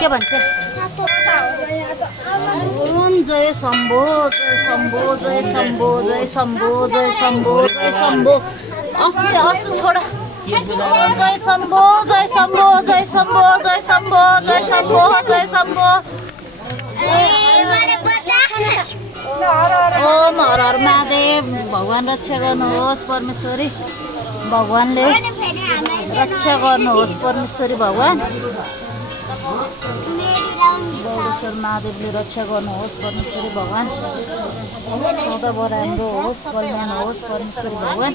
के भन्छ ओम जय शम्भो जय शम्भो जय शम्भो जय शम्भो जय शम्भो जय शम्भो अस्मि असु छोडा जय शम्भो जय शम्भो जय शम्भो जय शम्भो जय शम्भो जय शम्भो ओम हर हर महादेव भगवान रक्षा गर्नुहोस् परमेश्वरी भगवानले रक्षा गर्नुहोस् परमेश्वरी भगवान गौरेश्वर महादेवले रक्षा गर्नुहोस् परमेश्वरी भगवान सदा राम्रो होस् कल्याण होस् परमेश्वरी भगवान